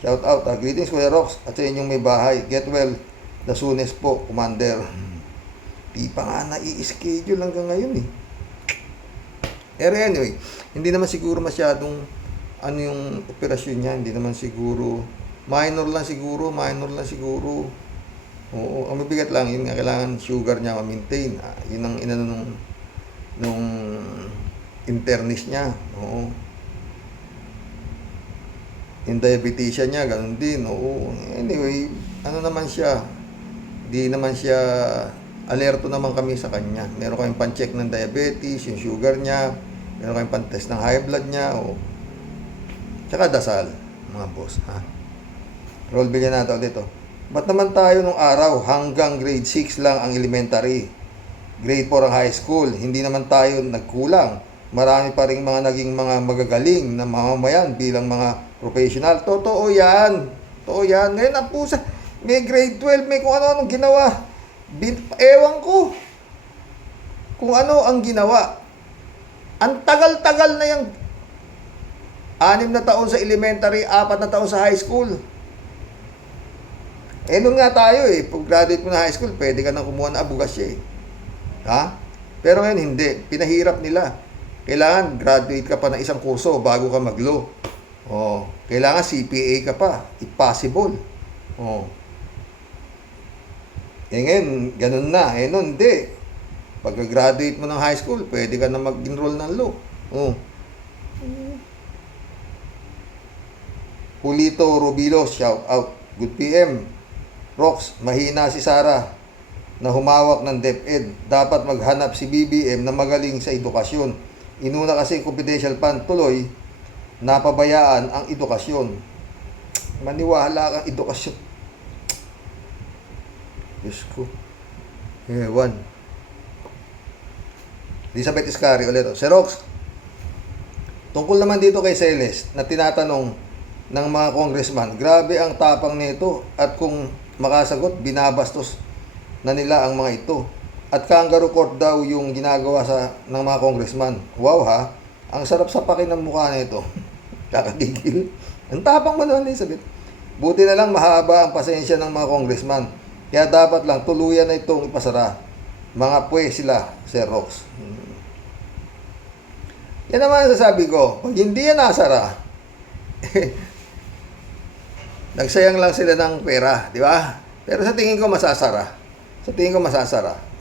Shout out. Greetings, Kuya Rox, at sa inyong may bahay. Get well the soonest po, Commander. Di pa nga na-i-schedule hanggang ngayon eh. Pero anyway, hindi naman siguro masyadong ano yung operasyon niya. Hindi naman siguro. Minor lang siguro. Oo, ang mabigat lang, yun nga, kailangan sugar niya ma-maintain. Yun ang inano nung internist niya. Oo. Yung diabetes niya, ganun din. Oo. Anyway, ano naman siya, di naman siya, alerto naman kami sa kanya. Meron kayong pan-check ng diabetes, yung sugar niya, meron kayong pan-test ng high blood niya, o tsaka dasal, mga boss, ha. Roll bilyan natin dito. Ba't naman tayo nung araw hanggang grade 6 lang ang elementary? Grade 4 ang high school. Hindi naman tayo nagkulang. Marami pa rin mga naging mga magagaling na mamamayan bilang mga professional. Totoo yan. Ngayon ang pusa. May grade 12, may kung ano-anong ginawa. Ewan ko kung ano ang ginawa. Ang tagal-tagal na yung 6 na taon sa elementary, 4 na taon sa high school. Noon nga tayo eh, pag graduate mo na high school, pwede ka nang kumuha ng abogasya eh. Ha? Pero ngayon hindi, pinahirap nila. Kailangan graduate ka pa ng isang kurso bago ka mag-law. Oh, kailangan CPA ka pa, if possible. Oh. Ngayon, ganun na. Noon hindi. Pag graduate mo ng high school, pwede ka na mag-enroll ng law. Oh. Julito Rubilos, shout out. Good PM. Rox, mahina si Sara na humawak ng DepEd. Dapat maghanap si BBM na magaling sa edukasyon. Inuna kasi confidential fund, tuloy, napabayaan ang edukasyon. Maniwala kang edukasyon. Diyos ko. Ewan. Elizabeth Iscari ulit. Sir Rox, tungkol naman dito kay Celes na tinatanong ng mga congressman, grabe ang tapang nito at kung makasagot, binabastos na nila ang mga ito. At kangaroo court daw yung ginagawa ng mga congressman. Wow ha, ang sarap sa pakin ng mukha nito. Kakagigil. Ang tapang man naman, Elizabeth. Buti na lang mahaba ang pasensya ng mga congressman. Kaya dapat lang tuluyan na itong ipasara. Mga pwe sila, Sir Rox. Yan naman ang sasabi ko. Pag hindi yan nasara, nagsayang lang sila ng pera, di ba? Pero sa tingin ko masasara.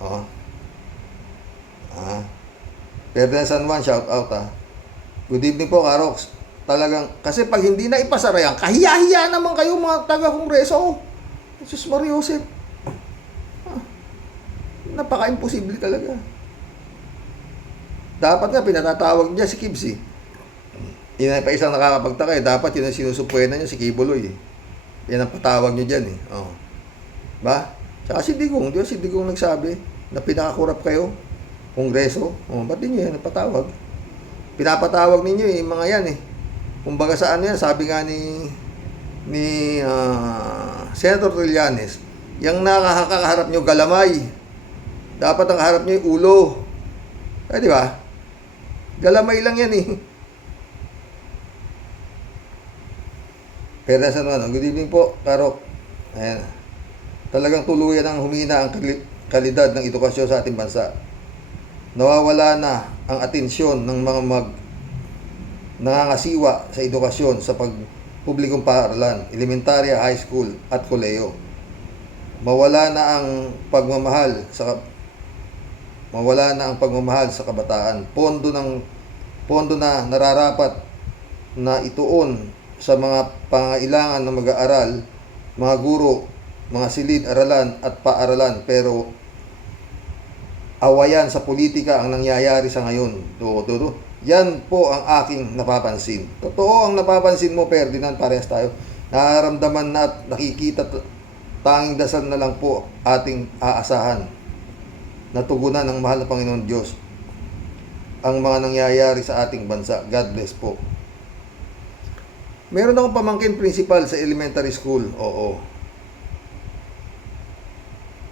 Oo. Ferdinand San Juan, shout out ha. Good evening po, Karox. Talagang, kasi pag hindi na ipasara yan, kahiya-hiya naman kayo mga taga-kongreso. Jesus Mariosep. Napaka-imposible talaga. Dapat nga, pinatatawag niya si Kibs eh. Yun pa isang nakakapagtaka eh. Dapat yun ang sinusupuenan niya si Kibuloy eh. Yan ang patawag niyo dyan eh. Oh. Ba? Tsaka si Digong. Di ba si Digong nagsabi na pinakakurap kayo? Kongreso. Oh, ba't din nyo yan napatawag? Pinapatawag ninyo eh. Mga yan eh. Kumbaga sa ano yan, sabi nga ni Senator Trillanes, yung nakakaharap nyo galamay. Dapat ang harap nyo yung ulo. Di ba? Galamay lang yan eh. Pero sa ano, good evening po, Karok. Ayan. Talagang tuluyan ang humina ang kalidad ng edukasyon sa ating bansa. Nawawala na ang atensyon ng mga nangangasiwa sa edukasyon sa publikong paaralan, elementarya, high school at koleyo. Mawala na ang pagmamahal sa kabataan. Pondo na nararapat na ituon sa mga pangailangan ng mag-aaral, mga guro, mga silid-aralan at paaralan, pero awayan sa politika ang nangyayari sa ngayon. Yan po ang aking napapansin. Totoo ang napapansin mo, Ferdinand, parehas tayo. Nararamdaman na at nakikita, tanging dasal na lang po ating aasahan. Natugunan ng mahal na Panginoon Diyos ang mga nangyayari sa ating bansa. God bless po. Meron akong pamangkin principal sa elementary school. Oo.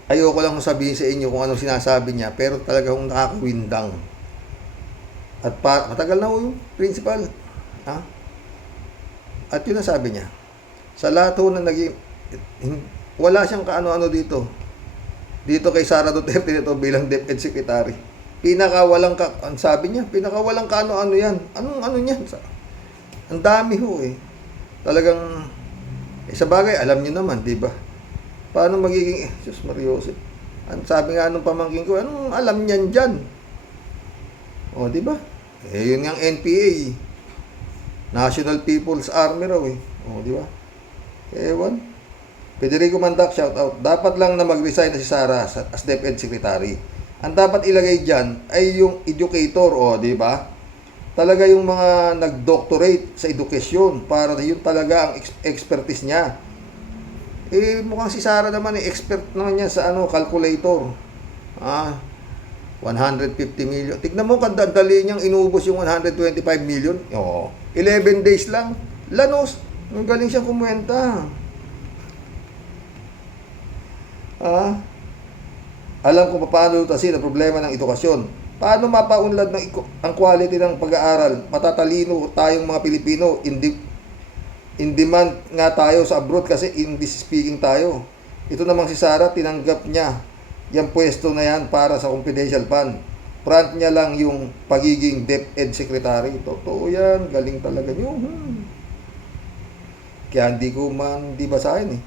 Ayoko lang sabihin sa inyo kung anong sinasabi niya, pero talagang nakakawindang. At matagal na yung principal. Ha? At yun ang sabi niya. Sa lahat ho na wala siyang kaano-ano dito. Dito kay Sara Duterte nito bilang DepEd Secretary. Ang sabi niya, pinakawalang kaano-ano yan. Anong ano niyan? Ang dami ho eh. Talagang, sa bagay, alam niyo naman, di ba? Paano magiging, Diyos Mariosep. Ang sabi nga nung pamangkin ko, anong alam niyan dyan? O, di ba? Yun nga ang NPA. National People's Army raw eh. O, di ba? Ewan. Federico Mandak, shout out. Dapat lang na mag-resign na si Sara as DepEd Secretary. Ang dapat ilagay dyan ay yung educator, o, di ba? Talaga yung mga nag-doctorate sa edukasyon para yun talaga ang expertise niya. Mukhang si Sara naman expert naman niya sa calculator. 150 million. Tignan mo kadadali niyang inubos yung 125 million. 11 days lang. Lanos. Ang galing siyang kumwenta. Alam ko paano lutasin ang problema ng edukasyon. Paano mapaunlad ang quality ng pag-aaral? Matatalino tayong mga Pilipino. In demand nga tayo sa abroad kasi English speaking tayo. Ito namang si Sara, tinanggap niya yung pwesto na yan para sa confidential fund. Front niya lang yung pagiging DepEd Secretary. Totoo yan. Galing talaga niyo. Kaya hindi ko di basahin eh.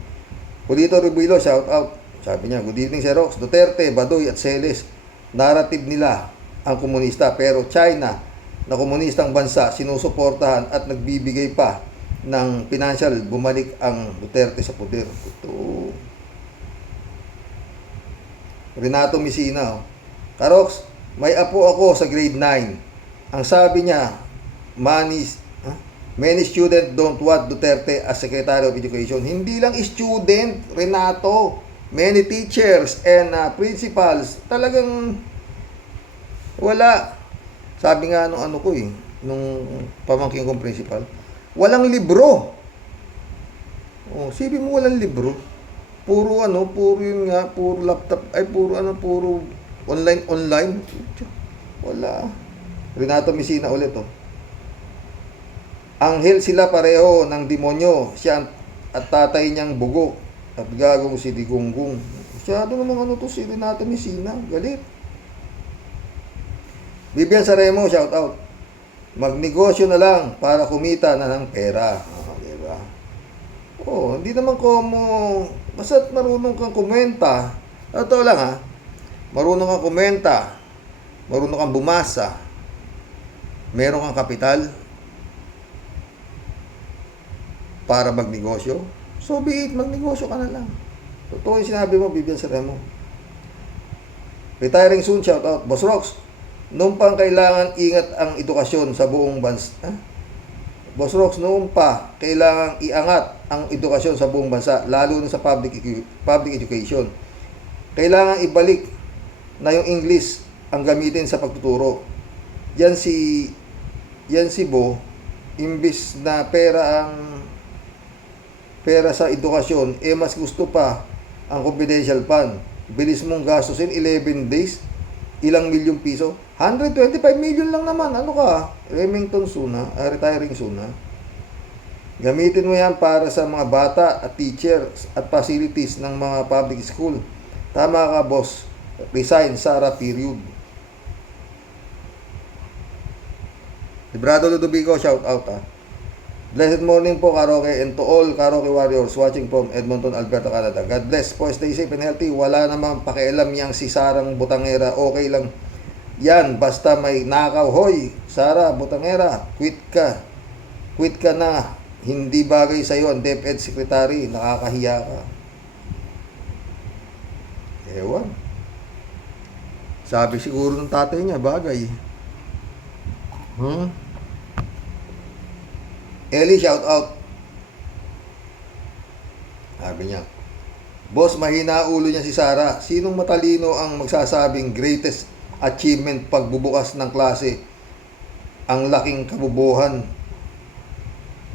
Julito Rubilo, shout out. Sabi niya, good evening Sir Rox. Duterte, Badoy at Celes. Narrative nila ang komunista. Pero China na komunistang bansa sinusuportahan at nagbibigay pa ng financial. Bumalik ang Duterte sa poder. Totoo. Renato Messina. Karox, may apo ako sa grade 9. Ang sabi niya, many students don't want Duterte as Secretary of Education. Hindi lang student, Renato. Many teachers and principals. Talagang wala. Sabi nga nung nung pamangkin kong principal, walang libro. Sabi mo walang libro. Puro yun nga, puro laptop, puro online. Wala. Renato Messina ulit, Anghel sila pareho ng demonyo. Siya at tatay niyang bugok at gagong si Digunggong. Masyado namang si Renato Messina. Galit. Bibian Saremo, shout out. Magnegosyo na lang para kumita na ng pera. Diba? Hindi naman basta't marunong kang kumenta. Totoo lang marunong kang kumenta, marunong kang bumasa, meron kang kapital para magnegosyo, so be it, magnegosyo ka na lang. Totoo yung sinabi mo, Bibian Saremo. Retiring soon, shout out. Boss Rox, noong pang kailangan ingat ang edukasyon sa buong bansa. Boss Rox, noong pa kailangan iangat ang edukasyon sa buong bansa, lalo na sa public education. Kailangan ibalik na yung English ang gamitin sa pagtuturo. Yan si Bo, imbis na pera sa edukasyon, mas gusto pa ang confidential fund. Bilis mong gastusin 11 days, ilang milyong piso? 125 million lang naman. Ano ka? Remington soon ha? Retiring soon ha? Gamitin mo yan para sa mga bata at teachers at facilities ng mga public school. Tama ka, boss. Resign, Sara, period. Librado Ludovico, shout out ha. Blessed morning po, Karaoke, and to all Karaoke warriors watching from Edmonton, Alberta, Canada. God bless po, stay safe and healthy. Wala namang pakialam yang si Sarang Butangera. Okay lang yan, basta may nakaw. Hoy, Sara Butangera, quit ka. Quit ka na. Hindi bagay sa'yo ang DepEd Secretary. Nakakahiya ka. Ewan. Sabi siguro ng tatay niya, bagay. Ellie, shout out. Sabi niya, boss, mahina ulo niya si Sara. Sinong matalino ang magsasabing greatest achievement pagbubukas ng klase? Ang laking kabubuhan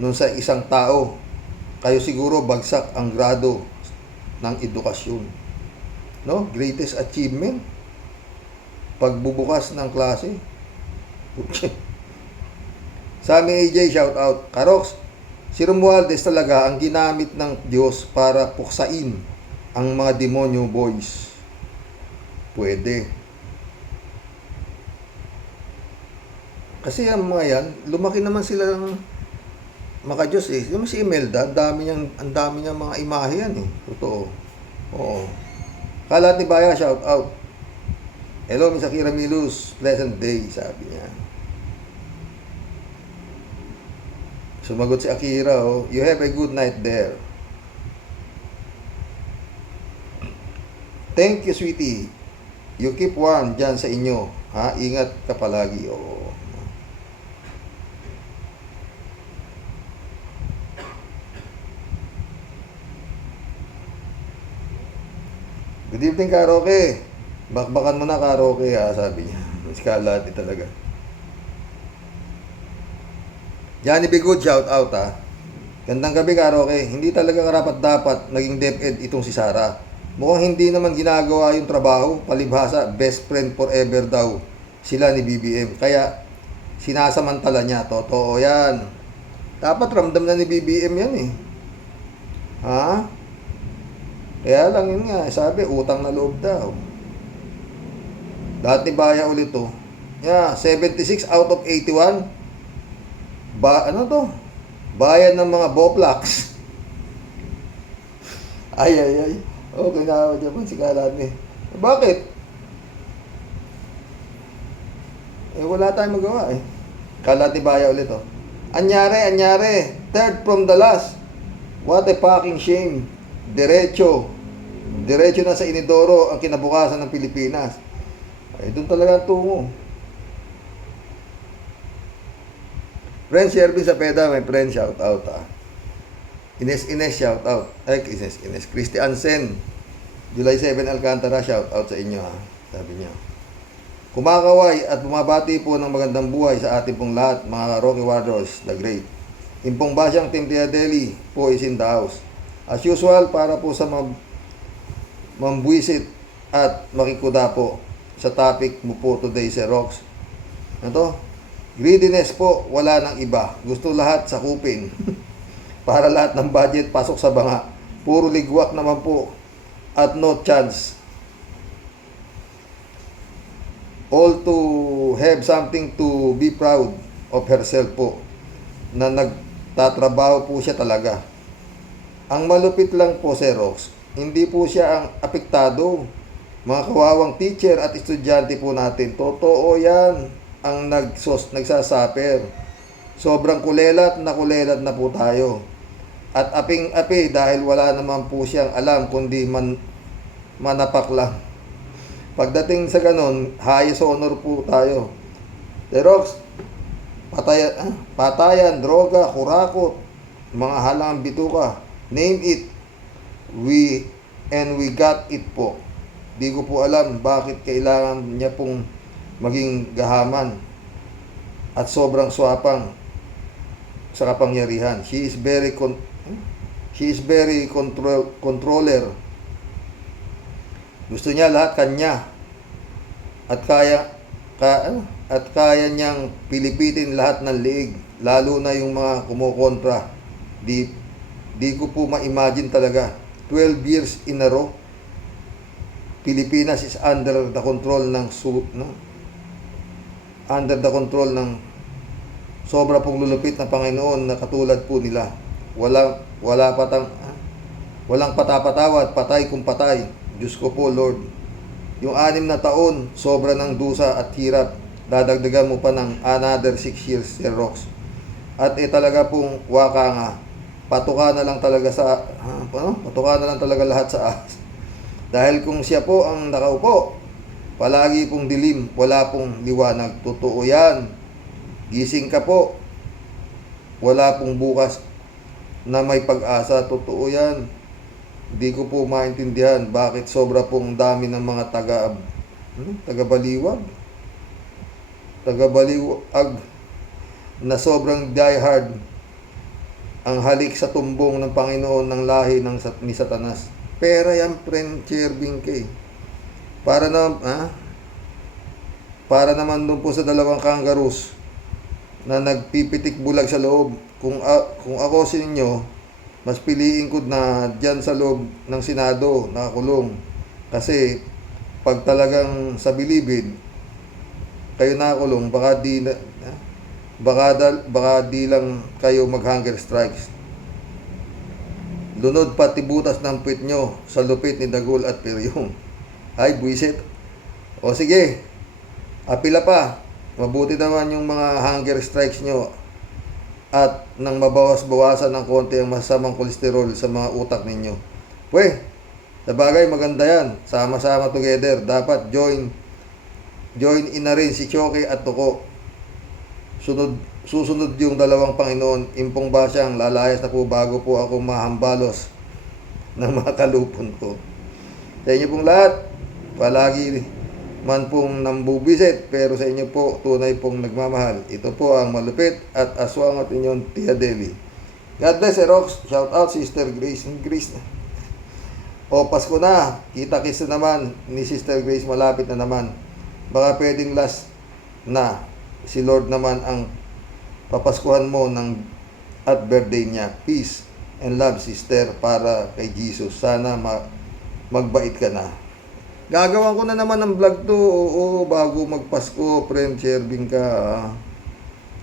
nun sa isang tao. Kayo siguro bagsak ang grado ng edukasyon. No? Greatest achievement pagbubukas ng klase. Sami AJ, shout out. Karox, si Romualdez talaga ang ginamit ng Diyos para puksain ang mga demonyo, boys. Pwede. Kasi ang mga yan, lumaki naman sila ng maka-Diyos eh. Yung si Imelda, ang dami niyang mga imahe yan eh. Totoo. Oo. Kalat ni Baya, shout out. Hello, Miss Akira Milus. Pleasant day, sabi niya. Sumagot si Akira, oh, you have a good night there. Thank you, sweetie. You keep warm dyan sa inyo. Ha? Ingat ka palagi. Oh. Good evening, Karaoke. Bakbakan mo na, Karaoke, ha? Sabi niya. Si Kalati talaga. Johnny Bigood, shout out ha. Gandang gabi, Karaoke. Hindi talaga karapat-dapat naging DepEd itong si Sara. Mukhang hindi naman ginagawa yung trabaho. Palibhasa, best friend forever daw sila ni BBM. Kaya sinasamantala niya. Totoo yan. Dapat ramdam na ni BBM yan eh. Ha? Kaya lang yun nga. Sabi, utang na loob daw. Dati baya ulit to. Yeah, 76 out of 81. Ano to? Bayan ng mga Boplax. Ay. Okay na ako dyan si Kalati. Bakit? Wala tayong magawa eh. Kalati Baya ulit oh. Anyari. Third from the last. What a fucking shame. Diretso na sa inidoro ang kinabukasan ng Pilipinas. Ay, doon talaga ang tungo. Friend Shervin Sapeda, my friend, shout out ha. Ines, shout out. Ay, Ines. Christy Ansen, July 7 Alcantara, shout out sa inyo ha. Sabi niyo. Kumakaway at bumabati po ng magandang buhay sa ating pong lahat, mga Rocky Warriors, the great. Impong Basyang Team Tiadeli po is in the house. As usual, para po sa mambuisit at makikuda po sa topic mo po today, Sir Rox. Ano to? Greediness po, wala nang iba. Gusto lahat sakupin. Para lahat ng budget pasok sa banga. Puro ligwak naman po. At no chance. All to have something to be proud of herself po. Na nagtatrabaho po siya talaga. Ang malupit lang po, Sir Rox, hindi po siya ang apektado. Mga kawawang teacher at estudyante po natin. Totoo yan. Ang nagsasaper. Sobrang kulelat na po tayo. At aping-api dahil wala naman po siyang alam kundi manapak lang. Pagdating sa ganon, highest honor po tayo. Terox, patayan, droga, kurakot, mga halang bituka, name it. We got it po. Di ko po alam bakit kailangan niya pong maging gahaman at sobrang swapang. sa kapangyarihan. She is very controller. Gusto niya lahat kanya. At kaya niyang pilipitin lahat ng liig, lalo na yung mga kumukontra. Di ko po ma-imagine talaga. 12 years in a row, Pilipinas is under the control ng sobra pong lulupit na Panginoon na katulad po nila. Walang patapatawad, patay kung patay. Diyos ko po, Lord. Yung 6 na taon, sobra ng dusa at hirap. Dadagdagan mo pa ng another 6 years, Sir Rox. At talaga pong waka nga, patuka na lang talaga lahat sa ahas. Dahil kung siya po ang nakaupo, palagi pong dilim, wala pong liwanag. Totoo yan. Gising ka po. Wala pong bukas na may pag-asa. Totoo yan. Hindi ko po maintindihan bakit sobra pong dami ng mga tagabaliwag na sobrang diehard ang halik sa tumbong ng Panginoon ng lahi ni Satanas. Pera yan, friend Cherving K. Para naman doon po sa 2 kangaroos na nagpipitik bulag sa loob. Kung ako sa inyo, mas piliin ko na dyan sa loob ng Senado nakakulong. Kasi pag talagang sa bilibid kayo nakakulong, baka di lang kayo mag-hunger strikes. Lunod pati butas ng puwit nyo sa lupit ni Dagul at Piryong. Ay, buwisit. O sige, apila pa. Mabuti naman yung mga hunger strikes nyo at nang mabawas-bawasan ng konti ang masasamang kolesterol sa mga utak ninyo. Pweh, sa bagay maganda yan. Sama-sama together. Dapat join in na rin si Choke at Tuko. Susunod yung 2 Panginoon. Impong ba siyang lalayas na po bago po ako mahambalos ng mga kalupon ko. Sa inyo pong lahat, palagi man pong nambubisit, pero sa inyo po tunay pong nagmamahal. Ito po ang malupit at aswang at inyong Tia Deli. God bless, Rox. Shout out Sister Grace. Grace na. O Pasko na, kita-kits na naman ni Sister Grace, malapit na naman. Baka pwedeng last na. Si Lord naman ang papaskuhan mo at birthday niya. Peace and love, sister, para kay Jesus. Sana magbait ka na. Gagawan ko na naman ng vlog to. Oo, bago magpasko, friend, Cherving ka.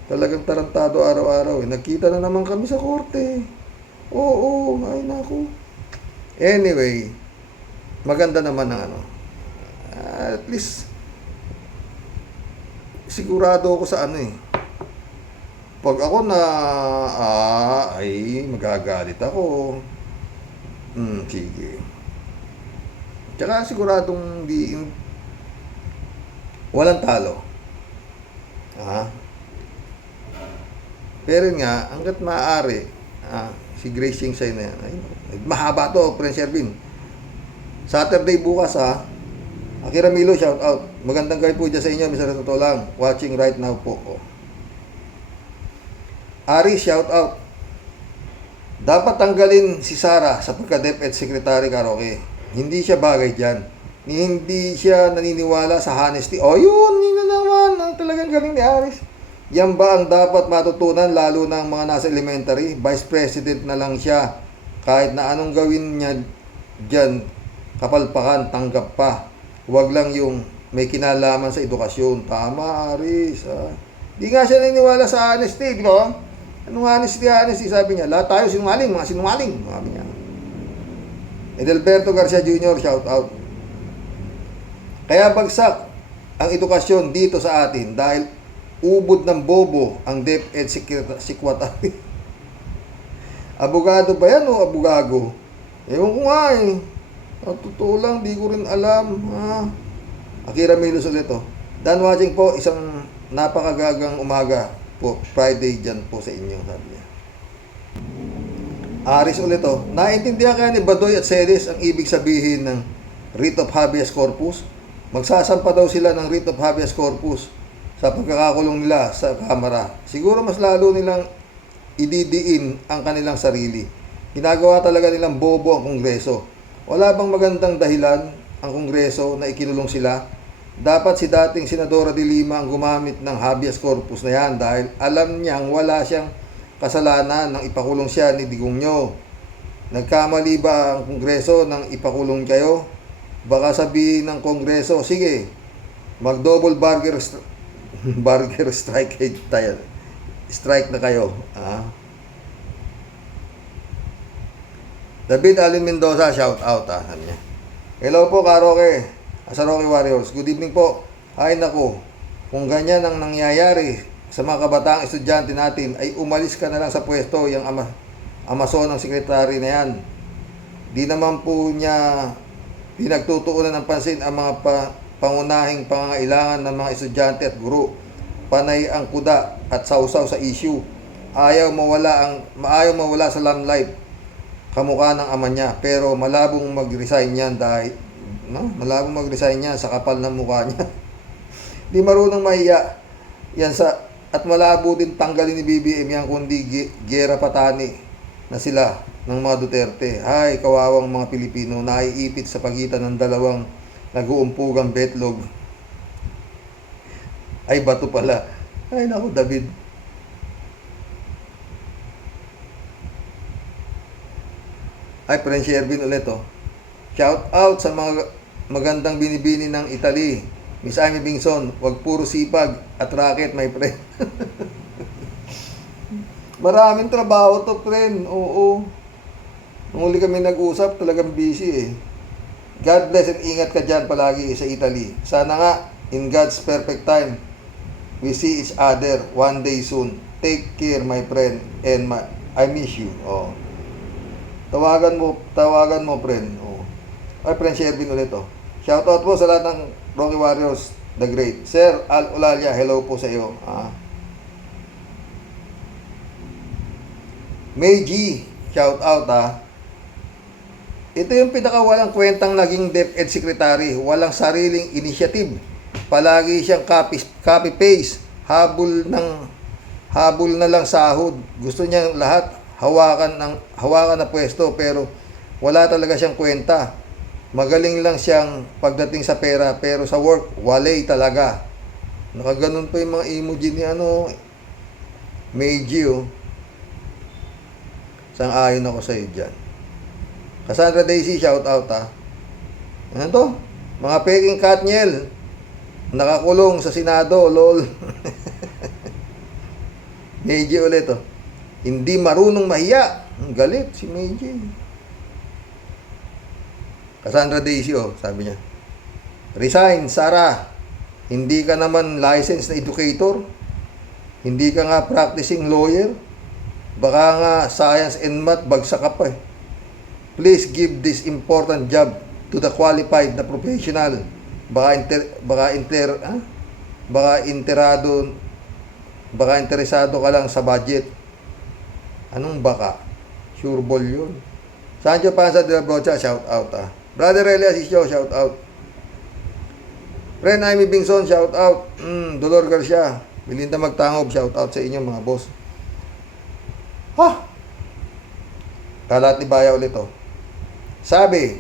Talagang tarantado araw-araw. Nagkita na naman kami sa korte. Oo, ay naku. Anyway, maganda naman ang at least, sigurado ako sa pag ako na, ay, magagalit ako. Sige. Tsaka siguradong walang talo. Pero nga, hanggat maaari, si Grace Sing Say na yan. Ay, mahaba to, Prince Ervin. Saturday bukas Akira Milo, shout out. Magandang gabi po dyan sa inyo, Mr. Totoo lang. Watching right now po. Ari, shout out. Dapat tanggalin si Sara sa pagka-DepEd Secretary Karaoke. Hindi siya bagay dyan. Hindi siya naniniwala sa honesty. O yun na naman. Ang talagang galing ni Aris. Yan ba ang dapat matutunan lalo ng mga nasa elementary? Vice President na lang siya. Kahit na anong gawin niya dyan, kapalpakan, tanggap pa. Huwag lang yung may kinalaman sa edukasyon. Tama, Aris. Di nga siya naniniwala sa honesty, di ba? Anong honesty? Sabi niya, lahat tayo sinungaling, mga sinungaling. Sabi niya. Edelberto Garcia Jr., shout out. Kaya bagsak ang edukasyon dito sa atin dahil ubod ng bobo ang DepEd Secretary. Abogado ba yan o abogago? Ewan ko nga totoo lang, di ko rin alam. Akira Milos ulit Dan watching po, isang napakagagang umaga po, Friday dyan po sa inyo, sabi niya. Aris ulit naintindihan kaya ni Badoy at Celis ang ibig sabihin ng writ of habeas corpus? Magsasampa daw sila ng writ of habeas corpus sa pagkakakulong nila sa Kamara. Siguro mas lalo nilang ididiin ang kanilang sarili. Ginagawa talaga nilang bobo ang Kongreso. Wala bang magandang dahilan ang Kongreso na ikinulong sila? Dapat si dating Senadora de Lima ang gumamit ng habeas corpus na yan dahil alam niyang wala siyang kasalanan nang ipakulong siya ni Digongyo. Nagkamali ba ang Kongreso nang ipakulong kayo? Baka sabihin ng Kongreso, sige, mag-double burger strike tayo. Strike na kayo. David Alin Mendoza, shout out. Sabi niya. Hello po, Karoke. Sa Rocky Warriors. Good evening po. Ay nako, kung ganyan ang nangyayari sa mga kabataang estudyante natin, ay umalis ka na lang sa pwesto yung Amazon ng sekretary na yan. Di naman po niya pinagtutuunan ng pansin ang mga pangunahing pangangailangan ng mga estudyante at guro. Panay ang kuda at sausaw sa issue. Ayaw mawala sa limelight kamukha ng ama niya, pero malabong mag-resign yan malabong mag-resign niya sa kapal ng mukha niya. Di marunong mahiya yan at malabo din tanggalin ni BBM yan kundi gera patani na sila ng mga Duterte. Ay, kawawang mga Pilipino naiipit sa pagitan ng dalawang nag-uumpugang betlog. Ay, bato pala. Ay, naku, David. Ay, Prince Shervin ulit, Shout out sa mga magandang binibini ng Italy. Miss Amy Bingson, wag puro sipag at racket, my friend. Maraming trabaho to, friend. Oo. Nung huli kami nag-usap, talagang busy God bless and ingat ka dyan palagi sa Italy. Sana nga, in God's perfect time, we see each other one day soon. Take care, my friend, and I miss you. Tawagan mo, friend. Ay, friend Shervin ulit, Shoutout po sa lahat ng Rocky Warriors, the great. Sir Al Olalia, hello po sa iyo. May G, shoutout Ito yung pinakawalang kwentang naging DepEd Secretary. Walang sariling initiative. Palagi siyang copy-paste. Habol na lang sahod. Gusto niyang lahat hawakan na pwesto pero wala talaga siyang kwenta. Magaling lang siyang pagdating sa pera pero sa work, walay talaga. Nakaganon pa yung mga emoji ni Meiji, Sang-ayon ako sa iyo dyan. Cassandra Daisy, shout out Ano to? Mga peking Katniel, nakakulong sa Senado, lol. Meiji ulit, Hindi marunong mahiya. Ang galit si Meiji. Cassandra Daisy, sabi niya. Resign, Sarah. Hindi ka naman licensed na educator. Hindi ka nga practicing lawyer. Baka nga science and math, bagsak ka pa Please give this important job to the qualified na professional. Baka interesado ka lang sa budget. Anong baka? Sure ball yun. Sancho Panza de la Brocha, shout out Brother Elias Isyo, shout out. Friend Amy Bingson, shout out. Dolor Garcia, Melinda Magtangob, shout out sa inyo mga boss. Kalat ni Baya ulit Sabi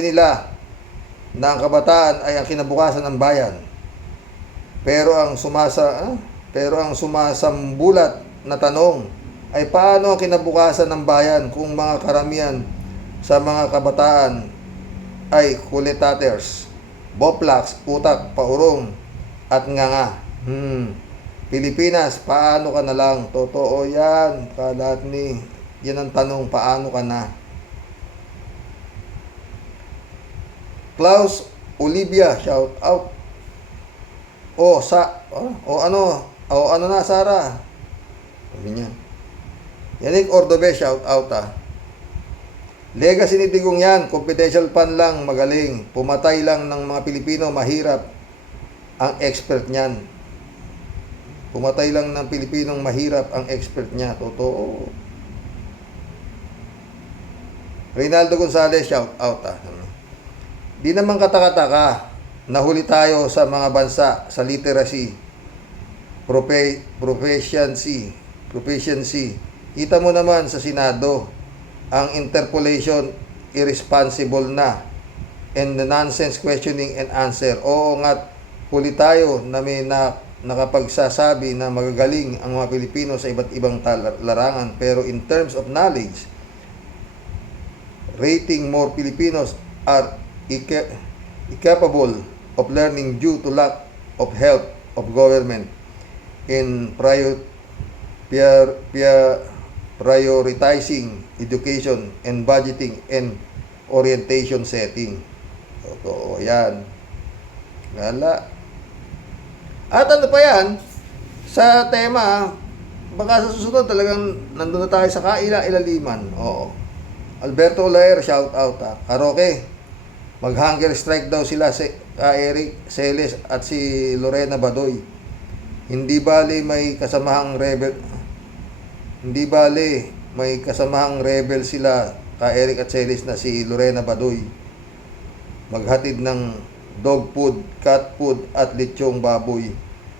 nila na ang kabataan ay ang kinabukasan ng bayan. Pero ang sumasambulat na tanong ay paano ang kinabukasan ng bayan kung mga karamihan sa mga kabataan ay kulitaters, boplax, utak, paurong, at nganga. Pilipinas, paano ka na lang? Totoo yan, kalat ni. Yan ang tanong, paano ka na? Klaus Olivia, shout out. Ano na, Sarah? Sabi niya. Yannick Ordobe, shout out Legacy ni Digong yan, confidential fan lang, magaling. Pumatay lang ng mga Pilipino, mahirap ang expert niyan. Pumatay lang ng Pilipinong mahirap ang expert niya. Totoo. Reynaldo Gonzalez, shout out Di naman katakataka, nahuli tayo sa mga bansa sa literacy, proficiency, Kita mo naman sa Senado, ang interpolation irresponsible na and the nonsense questioning and answer. Oo nga, huli tayo na may nakapagsasabi na magagaling ang mga Pilipino sa iba't ibang larangan, pero in terms of knowledge, rating more Filipinos are incapable of learning due to lack of help of government in prioritizing education and budgeting and orientation setting. Totoo yan. Wala. At ano pa yan, sa tema, baka sa susunod talagang nandun na tayo sa kaila-ilaliman. Oo. Alberto Olaer, shout out ha. Karoke, mag-hunger strike daw sila si Eric Celes at si Lorena Badoy. Hindi bali may kasamahang rebel sila ka Eric at Celes na si Lorena Badoy. Maghatid ng dog food, cat food at lechong baboy.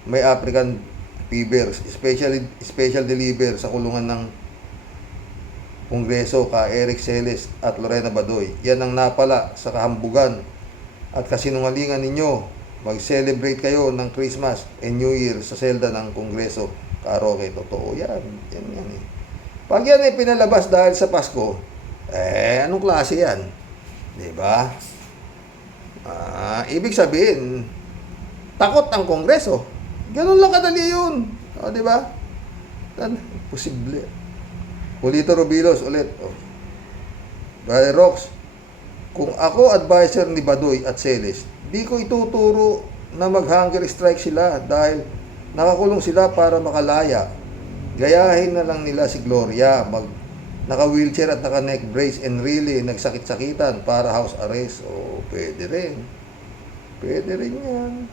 May African fever, special deliver sa kulungan ng Kongreso ka Eric Celes at Lorena Badoy. Yan ang napala sa kahambugan at kasinungalingan ninyo. Mag-celebrate kayo ng Christmas and New Year sa selda ng Kongreso. Karoke, totoo yan. Yan eh. Pag yan ay pinalabas dahil sa Pasko, anong klase yan? Diba? Ibig sabihin, takot ang Kongreso. Ganun lang kadali yun. O, diba? Posible. Polito Robilos ulit. Brother Rox, kung ako advisor ni Badoy at Celes, di ko ituturo na mag-hunger strike sila dahil nakakulong sila para makalaya. Gayahin na lang nila si Gloria, naka-wheelchair at naka-neck brace and really nagsakit-sakitan para house arrest. O, pwede rin. Pwede rin yan.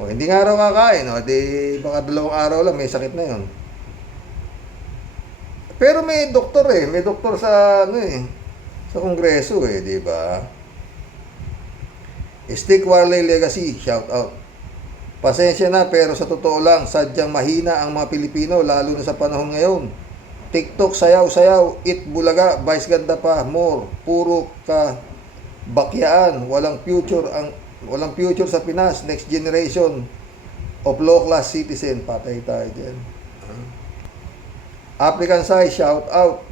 O, hindi nga araw kakain. O, di baka 2 araw lang may sakit na yun. Pero may doktor eh. May doktor sa sa Kongreso eh, di ba? Stick Warley Legacy, shout out. Pasensya na pero sa totoo lang, sadyang mahina ang mga Pilipino lalo na sa panahon ngayon. TikTok, sayaw-sayaw, eat bulaga, vice ganda pa, more, puro ka bakyaan, walang future sa Pinas, next generation of low class citizen, patay tayo dyan. African size, shout out.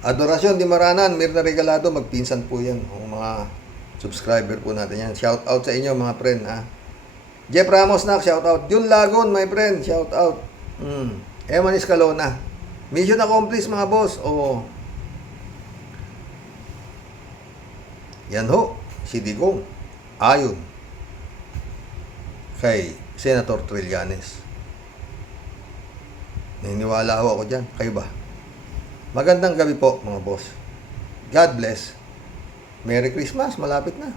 Adorasyon di Maranan, Mirna Regalado, magpinsan po yan. Ang mga subscriber po natin yan. Shout out sa inyo mga friend ha. Jeff Ramos na, shout out. Jun Lagon, my friend, shout out. Eman Escalona. Mission accomplished mga boss. Oo. Yan ho, si Digong. Ayon kay Senator Trillanes. Naniniwala ho ako dyan. Kayo ba? Magandang gabi po mga boss. God bless. Merry Christmas. Malapit na.